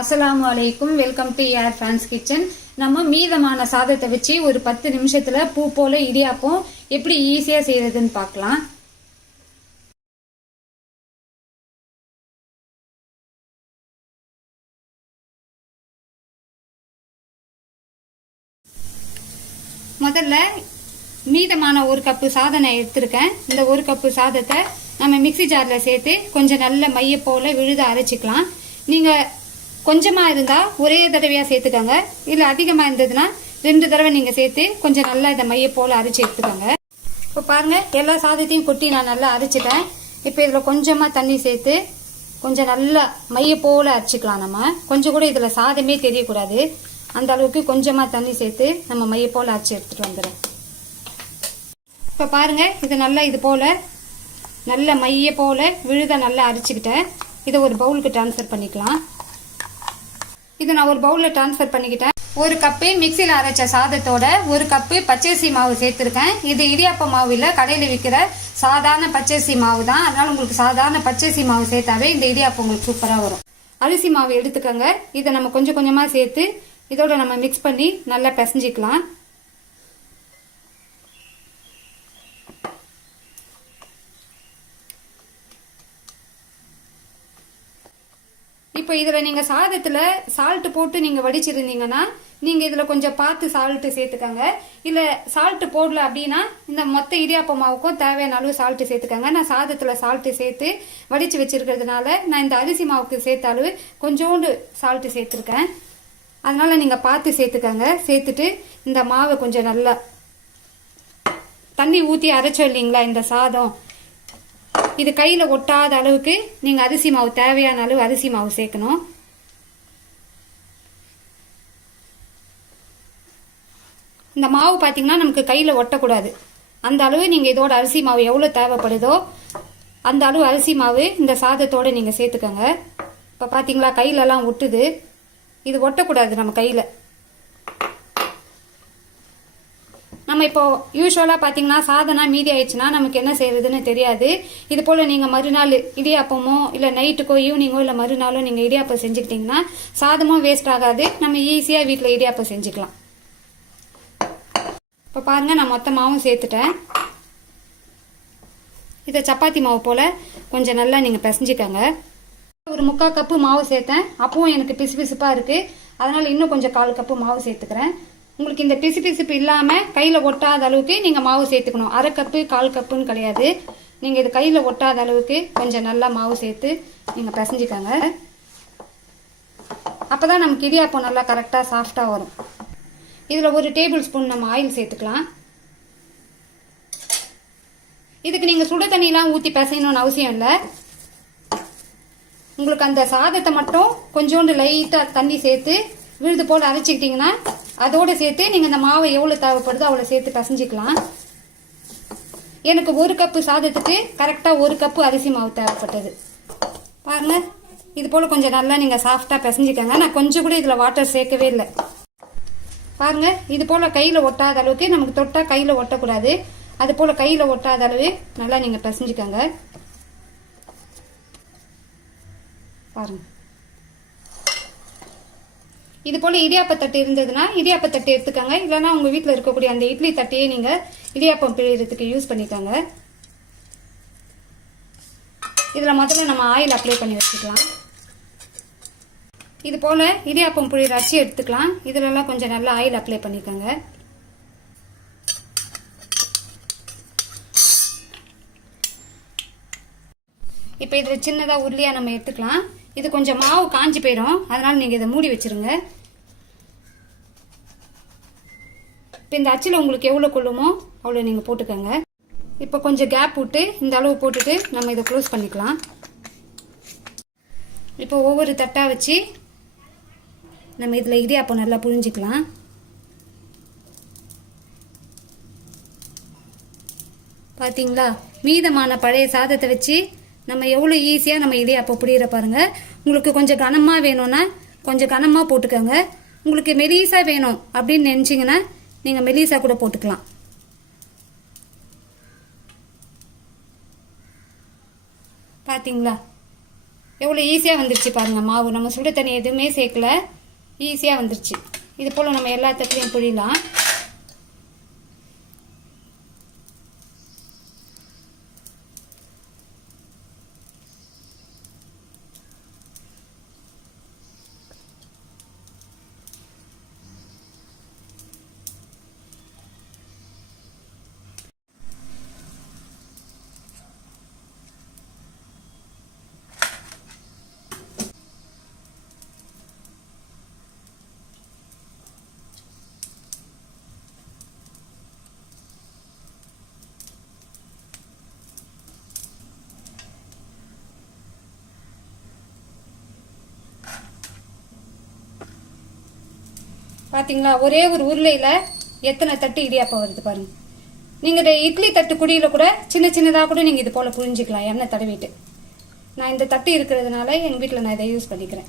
அஸ்ஸலாமு அலைக்கும். Welcome to air fans kitchen. நம்ம மீதமான சாதத்தை வச்சு ஒரு பத்து நிமிஷத்துல பூ போல இடியாப்பம் எப்படி ஈஸியாக செய்கிறதுன்னு பார்க்கலாம். முதல்ல மீதமான ஒரு கப்பு சாதம் நான் எடுத்திருக்கேன். இந்த ஒரு கப்பு சாதத்தை நம்ம மிக்ஸி ஜாரில் சேர்த்து கொஞ்சம் நல்ல மைய போல விழுத அரைச்சிக்கலாம். நீங்கள் கொஞ்சமாக இருந்தால் ஒரே தடவையாக சேர்த்துக்கோங்க. இல்லை அதிகமாக இருந்ததுன்னா ரெண்டு தடவை நீங்கள் சேர்த்து கொஞ்சம் நல்லா இதை மைய போல் அரைச்சி எடுத்துக்கோங்க. இப்போ பாருங்கள் எல்லா சாதத்தையும் கொட்டி நான் நல்லா அரைச்சிட்டேன். இப்போ இதில் கொஞ்சமாக தண்ணி சேர்த்து கொஞ்சம் நல்லா மைய போல் அரைச்சிக்கலாம் நம்ம. கொஞ்சம் கூட இதில் சாதமே தெரியக்கூடாது. அந்த அளவுக்கு கொஞ்சமாக தண்ணி சேர்த்து நம்ம மைய போல் அரைச்சி எடுத்துகிட்டு வந்துடுறோம். இப்போ பாருங்கள் இது நல்லா இது போல் நல்ல மைய போல் விழுத நல்லா அரைச்சிக்கிட்டேன். இதை ஒரு பவுலுக்கு ட்ரான்ஸ்ஃபர் பண்ணிக்கலாம். இதை நான் ஒரு பவுலில் ட்ரான்ஸ்ஃபர் பண்ணிக்கிட்டேன். ஒரு கப்பு மிக்சியில் அரைச்ச சாதத்தோட ஒரு கப்பு பச்சரிசி மாவு சேர்த்துருக்கேன். இது இடியாப்ப மாவு இல்லை கடையில் விற்கிற சாதாரண பச்சரிசி மாவு தான். அதனால் உங்களுக்கு சாதாரண பச்சரிசி மாவு சேர்த்தாவே இந்த இடியாப்பம் உங்களுக்கு சூப்பராக வரும். அரிசி மாவு எடுத்துக்கோங்க. இதை நம்ம கொஞ்சம் கொஞ்சமாக சேர்த்து இதோட நம்ம மிக்ஸ் பண்ணி நல்லா பிசைஞ்சிக்கலாம். இப்போ இதில் நீங்கள் சாதத்தில் சால்ட்டு போட்டு நீங்கள் வடிச்சிருந்தீங்கன்னா நீங்கள் இதில் கொஞ்சம் பார்த்து சால்ட்டு சேர்த்துக்கோங்க. இல்லை சால்ட்டு போடல அப்படின்னா இந்த மொத்த இடியாப்ப மாவுக்கும் தேவையான அளவு சால்ட்டு சேர்த்துக்கோங்க. நான் சாதத்தில் சால்ட்டு சேர்த்து வடித்து வச்சிருக்கிறதுனால நான் இந்த அரிசி மாவுக்கு சேர்த்த அளவு கொஞ்சோண்டு சால்ட்டு சேர்த்துருக்கேன். அதனால் நீங்கள் பார்த்து சேர்த்துக்கோங்க. சேர்த்துட்டு இந்த மாவை கொஞ்சம் நல்லா தண்ணி ஊற்றி அரைச்சோம் இல்லைங்களா இந்த சாதம்? இது கையில் ஒட்டாத அளவுக்கு நீங்கள் அரிசி மாவு தேவையான அளவு அரிசி மாவு சேர்க்கணும். இந்த மாவு பார்த்தீங்கன்னா நமக்கு கையில் ஒட்டக்கூடாது. அந்த அளவு நீங்கள் இதோட அரிசி மாவு எவ்வளோ தேவைப்படுதோ அந்த அளவு அரிசி மாவு இந்த சாதத்தோடு நீங்கள் சேர்த்துக்கோங்க. இப்போ பார்த்தீங்களா கையிலலாம் ஒட்டுது. இது ஒட்டக்கூடாது நம்ம கையில். நம்ம இப்போ யூஸ்வலாக பார்த்தீங்கன்னா சாதனா மீதி ஆயிடுச்சுன்னா நமக்கு என்ன செய்யறதுன்னு தெரியாது. இது போல் நீங்கள் மறுநாள் இடியாப்பமோ இல்லை நைட்டுக்கோ ஈவினிங்கோ இல்லை மறுநாளோ நீங்கள் இடியாப்பம் செஞ்சுக்கிட்டிங்கன்னா சாதமும் வேஸ்ட் ஆகாது. நம்ம ஈஸியாக வீட்டில் இடியாப்பம் செஞ்சுக்கலாம். இப்போ பாருங்க நான் மொத்த மாவும் சேர்த்துட்டேன். இதை சப்பாத்தி மாவு போல் கொஞ்சம் நல்லா நீங்கள் பிசைஞ்சிக்கோங்க. ஒரு முக்கால் கப்பு மாவு சேர்த்தேன். அப்பவும் எனக்கு பிசு பிசுப்பாக இருக்குது அதனால் இன்னும் கொஞ்சம் கால் கப்பு மாவு சேர்த்துக்கிறேன். உங்களுக்கு இந்த பிசு பிசுப்பு இல்லாமல் கையில் ஒட்டாத அளவுக்கு நீங்கள் மாவு சேர்த்துக்கணும். அரை கப்பு கால் கப்புன்னு கிடையாது. நீங்கள் இது கையில் ஒட்டாத அளவுக்கு கொஞ்சம் நல்லா மாவு சேர்த்து நீங்கள் பிசைஞ்சிக்கோங்க. அப்போ தான் நமக்கு இடியாப்பம் நல்லா கரெக்டாக சாஃப்டாக வரும். இதில் ஒரு டேபிள் ஸ்பூன் நம்ம ஆயில் சேர்த்துக்கலாம். இதுக்கு நீங்கள் சுடு தண்ணியெலாம் ஊற்றி பிசையணும்னு அவசியம் இல்லை. உங்களுக்கு அந்த சாதத்தை மட்டும் கொஞ்சோண்டு லைட்டாக தண்ணி சேர்த்து விழுது போல் அரைச்சிக்கிட்டிங்கன்னா அதோடு சேர்த்து நீங்கள் இந்த மாவை எவ்வளோ தேவைப்படுதோ அவ்வளோ சேர்த்து பிசைஞ்சிக்கலாம். எனக்கு ஒரு கப்பு சாதத்துக்கு கரெக்டாக ஒரு கப்பு அரிசி மாவு தேவைப்பட்டது. பாருங்க இது போல் கொஞ்சம் நல்லா நீங்கள் சாஃப்டாக பிசஞ்சிக்கோங்க. நான் கொஞ்சம் கூட இதில் வாட்டர் சேர்க்கவே இல்லை. பாருங்க இது போல் கையில் ஒட்டாத அளவுக்கு நமக்கு தொட்டால் கையில் ஒட்டக்கூடாது. அது போல் கையில் ஒட்டாத அளவு நல்லா நீங்கள் பிசஞ்சிக்கோங்க. பாருங்கள் இது போல் இடியாப்பத்தட்டு இருந்ததுன்னா இடியாப்பத்தட்டு எடுத்துக்கோங்க. இல்லைன்னா உங்கள் வீட்டில் இருக்கக்கூடிய அந்த இட்லி தட்டையே நீங்கள் இடியாப்பம் பிழியறதுக்கு யூஸ் பண்ணிக்கோங்க. இதில் முதல்ல நம்ம ஆயில் அப்ளை பண்ணி வச்சுக்கலாம். இது போல் இடியாப்பம் புளியிற அச்சு எடுத்துக்கலாம். இதிலெல்லாம் கொஞ்சம் நல்லா ஆயில் அப்ளை பண்ணிக்கோங்க. இப்போ இதில் சின்னதாக உருளியாக நம்ம எடுத்துக்கலாம். இது கொஞ்சம் மாவு காஞ்சி போயிடும் அதனால் நீங்கள் இதை மூடி வச்சிருங்க. இப்போ இந்த அச்சில் உங்களுக்கு எவ்வளோ கொள்ளுமோ அவ்வளோ நீங்கள் போட்டுக்கோங்க. இப்போ கொஞ்சம் கேப் விட்டு இந்த அளவு போட்டுட்டு நம்ம இதை க்ளோஸ் பண்ணிக்கலாம். இப்போ ஒவ்வொரு தட்டாக வச்சு நம்ம இதில் இடியாப்பம் நல்லா புரிஞ்சிக்கலாம் பார்த்தீங்களா மீதமான பழைய சாதத்தை வச்சு நம்ம எவ்வளோ ஈஸியாக நம்ம இதே அப்போ புரியிற பாருங்க. உங்களுக்கு கொஞ்சம் கனமாக வேணும்னா கொஞ்சம் கனமாக போட்டுக்கோங்க. உங்களுக்கு மெலிசா வேணும் அப்படின்னு நினச்சிங்கன்னா நீங்கள் மெலிசா கூட போட்டுக்கலாம். பார்த்தீங்களா எவ்வளோ ஈஸியாக வந்துருச்சு பாருங்கள் மாவு. நம்ம சுடு தண்ணி எதுவுமே சேர்க்கல. ஈஸியாக வந்துருச்சு. இது போல் நம்ம எல்லா தட்டுலையும் புழியலாம். பார்த்தீங்களா ஒரே ஒரு உருளையில் எத்தனை தட்டு இடியாப்பம் வருது பாருங்க. நீங்கள் இந்த இட்லி தட்டு குடியில் கூட சின்ன சின்னதாக கூட நீங்கள் இது போல் புரிஞ்சிக்கலாம் எண்ணெய் தடவிட்டு. நான் இந்த தட்டு இருக்கிறதுனால எங்கள் வீட்டில் நான் இதை யூஸ் பண்ணிக்கிறேன்.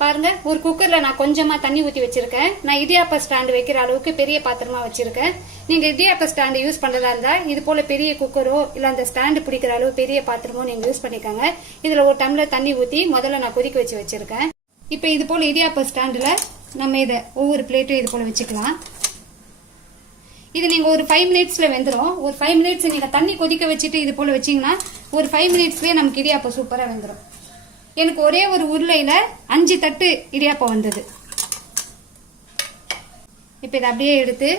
பாருங்கள் ஒரு குக்கரில் நான் கொஞ்சமாக தண்ணி ஊற்றி வச்சுருக்கேன். நான் இடியாப்ப ஸ்டாண்டு வைக்கிற அளவுக்கு பெரிய பாத்திரமாக வச்சுருக்கேன். நீங்கள் இடியாப்ப ஸ்டாண்டு யூஸ் பண்ணுறதா இருந்தால் இது போல் பெரிய குக்கரோ இல்லை அந்த ஸ்டாண்டு பிடிக்கிற அளவு பெரிய பாத்திரமோ நீங்கள் யூஸ் பண்ணிக்கோங்க. இதில் ஒரு டம்ளர் தண்ணி ஊற்றி முதல்ல நான் கொதிக்க வச்சு வச்சுருக்கேன். இப்போ இது போல் இடியாப்ப ஸ்டாண்டில் நம்ம இதை ஒவ்வொரு பிளேட்டும் இது போல் வச்சுக்கலாம். இது நீங்கள் ஒரு ஃபைவ் மினிட்ஸில் வெந்துடும் ஒரு ஃபைவ் மினிட்ஸ் நீங்கள் தண்ணி கொதிக்க வச்சுட்டு இது போல் வச்சீங்கன்னா ஒரு ஃபைவ் மினிட்ஸ்லேயே நமக்கு இடியாப்பம் சூப்பராக வெந்துடும் எனக்கு ஒரே ஒரு உருளையில் அஞ்சு தட்டு இடியாப்பம் வந்தது. இப்போ இதை அப்படியே எடுத்து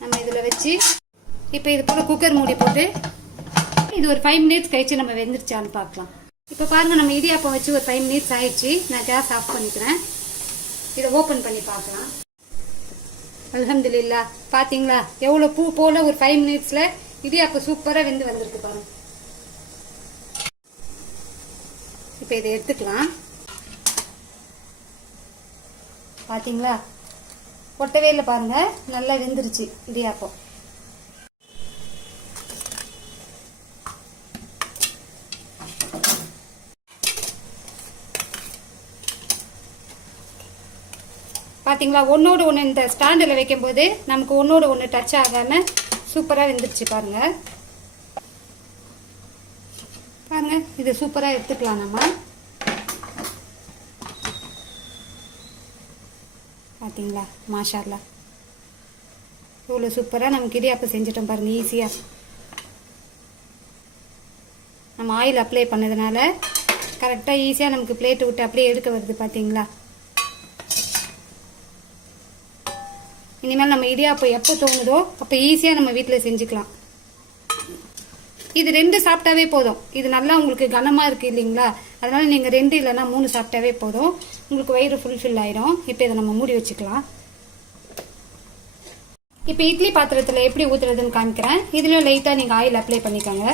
நம்ம இதில் வச்சு இப்போ இது போல் குக்கர் மூடி போட்டு இது ஒரு ஃபைவ் மினிட்ஸ் கழிச்சு நம்ம வெந்துருச்சான்னு பார்க்கலாம். இப்போ பாருங்க நம்ம இடியாப்பம் வச்சு ஒரு ஃபைவ் மினிட்ஸ் ஆயிடுச்சு. நான் கேஸ் ஆஃப் பண்ணிக்கிறேன். இதை ஓப்பன் பண்ணி பார்க்கலாம். அல்ஹம்துலில்லா. பார்த்தீங்களா எவ்வளோ பூ போல ஒரு ஃபைவ் மினிட்ஸில் இடியாப்பம் சூப்பராக வெந்து வந்திருக்கு பாருங்க. இப்போ இதை எடுத்துக்கலாம். பார்த்தீங்களா ஒட்டவே இல்லை பாருங்க. நல்லா வெந்துருச்சு இடியாப்பம். பார்த்தீங்களா ஒன்னோடு ஒன்று இந்த ஸ்டாண்டில் வைக்கும்போது நமக்கு ஒன்றோடு ஒன்று டச் ஆகாமல் சூப்பராக வெந்துருச்சு பாருங்க. பாருங்க இது சூப்பராக எடுத்துக்கலாம் நம்ம. பார்த்தீங்களா மாஷால்லா இவ்வளோ சூப்பராக நமக்கு இடியாப்பம் செஞ்சுட்டோம் பாருங்க ஈஸியாக நம்ம ஆயில் அப்ளை பண்ணதுனால கரெக்டாக ஈஸியாக நமக்கு பிளேட்டு விட்டு அப்படியே எடுக்க வருது பார்த்தீங்களா இனிமேல் நம்ம இடியாப்பம் எப்போ தோணுதோ அப்போ ஈஸியாக நம்ம வீட்டில் செஞ்சுக்கலாம். இது ரெண்டு சாப்பிட்டாவே போதும். இது நல்லா உங்களுக்கு கனமாக இருக்குது இல்லைங்களா? அதனால் நீங்கள் ரெண்டு இல்லைன்னா மூணு சாப்பிட்டாவே போதும். உங்களுக்கு வயிறு ஃபுல்ஃபில் ஆயிடும் இப்போ இதை நம்ம மூடி வச்சுக்கலாம். இப்போ இட்லி பாத்திரத்தில் எப்படி ஊற்றுறதுன்னு காமிக்கிறேன். இதுலேயும் லைட்டாக நீங்கள் ஆயில் அப்ளை பண்ணிக்கோங்க.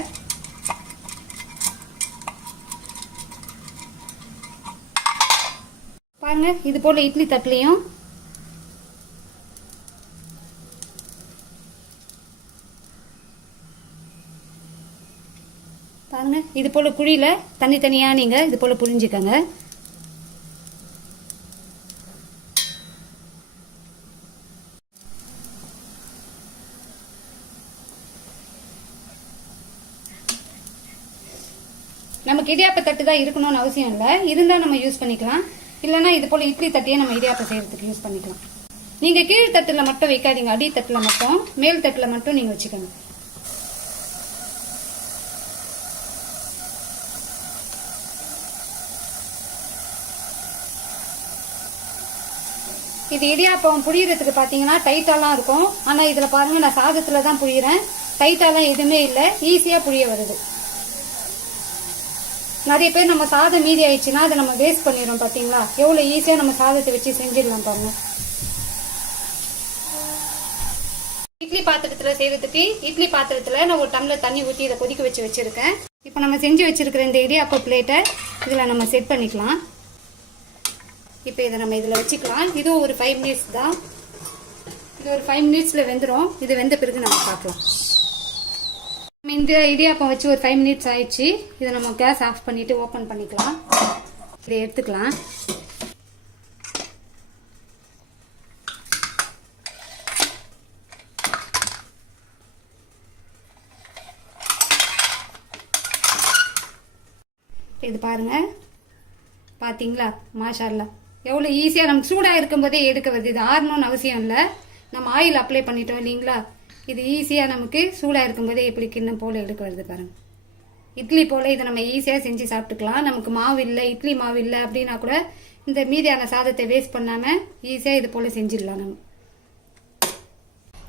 பாருங்க இது போல இட்லி தட்டுலையும் பாருங்க இது போல குழியில் தனித்தனியாக நீங்க இது போல புரிஞ்சுக்கோங்க நமக்கு இடியாப்ப தட்டு தான் இருக்கணும்னு அவசியம் இல்லை. இருந்தால் நம்ம யூஸ் பண்ணிக்கலாம். இல்லைனா இது போல இட்லி தட்டையே நம்ம இடியாப்பம் செய்யறதுக்கு யூஸ் பண்ணிக்கலாம். நீங்க கீழ் தட்டுல மட்டும் வைக்காதீங்க அடி தட்டுல மட்டும் மேல் தட்டுல மட்டும் நீங்க வச்சுக்கோங்க. இது இடியாப்பம் புழியறதுக்கு பார்த்தீங்கன்னா டைட்டாலாம் இருக்கும். ஆனால் இதில் பாருங்க நான் சாதத்தில் தான் புழியிறேன். டைட்டாலாம் எதுவுமே இல்லை. ஈஸியாக புழிய வருது. நிறைய பேர் நம்ம சாதம் மீதி ஆயிடுச்சுன்னா அதை நம்ம வேஸ்ட் பண்ணிடுறோம் பார்த்தீங்களா எவ்வளோ ஈஸியாக நம்ம சாதத்தை வச்சு செஞ்சிடலாம் பாருங்க. இட்லி பாத்திரத்தில் செய்யறதுக்கு இட்லி பாத்திரத்தில் நான் ஒரு டம்ளர் தண்ணி ஊற்றி இதை கொதிக்க வச்சு வச்சிருக்கேன். இப்போ நம்ம செஞ்சு வச்சிருக்கிற இந்த இடியாப்ப பிளேட்டை இதில் நம்ம செட் பண்ணிக்கலாம். இப்போ இதை நம்ம இதில் வச்சுக்கலாம். இதுவும் ஒரு ஃபைவ் மினிட்ஸ் தான். இது ஒரு ஃபைவ் மினிட்ஸில் வெந்துடும் இது வெந்த பிறகு நம்ம பார்க்கலாம். நம்ம இந்த இடியாப்பம் வச்சு ஒரு ஃபைவ் மினிட்ஸ் ஆயிடுச்சு. இதை நம்ம கேஸ் ஆஃப் பண்ணிவிட்டு ஓப்பன் பண்ணிக்கலாம். இதை எடுத்துக்கலாம். இது பாருங்க. பார்த்தீங்களா? மாஷால்லா எவ்வளோ ஈஸியாக நமக்கு சூடாக இருக்கும்போதே எடுக்க வருது. இது ஆறணும்னு அவசியம் இல்லை. நம்ம ஆயில் அப்ளை பண்ணிட்டோம் இல்லைங்களா? இது ஈஸியாக நமக்கு சூடாக இருக்கும்போதே எப்படி கிண்ணம் போல் எடுக்க வருது பாருங்கள் இட்லி போல் இதை நம்ம ஈஸியாக செஞ்சு சாப்பிட்டுக்கலாம். நமக்கு மாவு இல்லை இட்லி மாவு இல்லை அப்படின்னா கூட இந்த மீதியான சாதத்தை வேஸ்ட் பண்ணாமல் ஈஸியாக இது போல் செஞ்சிடலாம் நம்ம.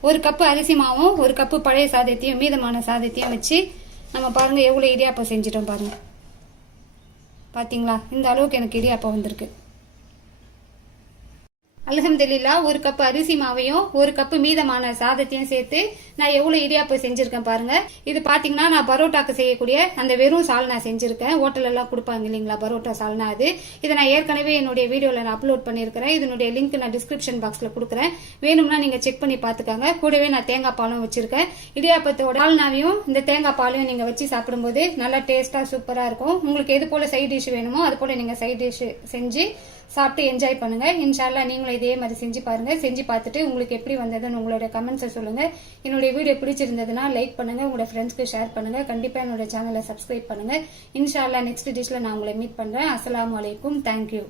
ஒரு கப்பு அரிசி மாவும் ஒரு கப்பு பழைய சாதத்தையும் மீதமான சாதத்தையும் வச்சு நம்ம பாருங்கள் எவ்வளோ இடியாப்பம் செஞ்சிட்டோம் பாருங்கள் பார்த்தீங்களா இந்த அளவுக்கு எனக்கு இடியாப்பம் வந்திருக்கு. அலகம்துல்லா ஒரு கப் அரிசி மாவையும் ஒரு கப்பு மீதமான சாதத்தையும் சேர்த்து நான் எவ்வளவு இடியாப்பம் செஞ்சிருக்கேன் பாருங்க. இது பாத்தீங்கன்னா நான் பரோட்டாக்கு செய்யக்கூடிய அந்த வெறும் சால்னா செஞ்சிருக்கேன். ஹோட்டல் எல்லாம் கொடுப்பாங்க இல்லைங்களா? பரோட்டா சால்னா அது. இதை நான் ஏற்கனவே என்னுடைய வீடியோல நான் அப்லோட் பண்ணியிருக்கிறேன். இதனுடைய லிங்க் நான் டிஸ்கிரிப்ஷன் பாக்ஸ்ல கொடுக்குறேன். வேணும்னா நீங்க செக் பண்ணி பாத்துக்கோங்க. கூடவே நான் தேங்காய் பாலும் வச்சிருக்கேன். இடியாப்பத்தோட சால்னாவையும் இந்த தேங்காய் பாலையும் நீங்க வச்சு சாப்பிடும்போது நல்லா டேஸ்டா சூப்பரா இருக்கும். உங்களுக்கு எது போல சைட் டிஷ் வேணுமோ அது போல நீங்க சைட் டிஷ் செஞ்சு சாப்பிட்டு என்ஜாய் பண்ணுங்க. இன்ஷால்லா நீங்களும் இதே மாதிரி செஞ்சு பாருங்க. செஞ்சு பார்த்துட்டு உங்களுக்கு எப்படி வந்ததுன்னு உங்களோட கமெண்ட்ஸை சொல்லுங்க. என்னுடைய வீடியோ பிடிச்சிருந்ததுன்னா லைக் பண்ணுங்க. உங்களோட ஃப்ரெண்ட்ஸ்க்கு ஷேர் பண்ணுங்க. கண்டிப்பா என்னோட சேனலை சப்ஸ்கிரைப் பண்ணுங்க. இன்ஷால்லா நெக்ஸ்ட் டிஷ்ல நான் உங்களை மீட் பண்றேன். அஸ்லாம் வலைக்கும் தேங்க்யூ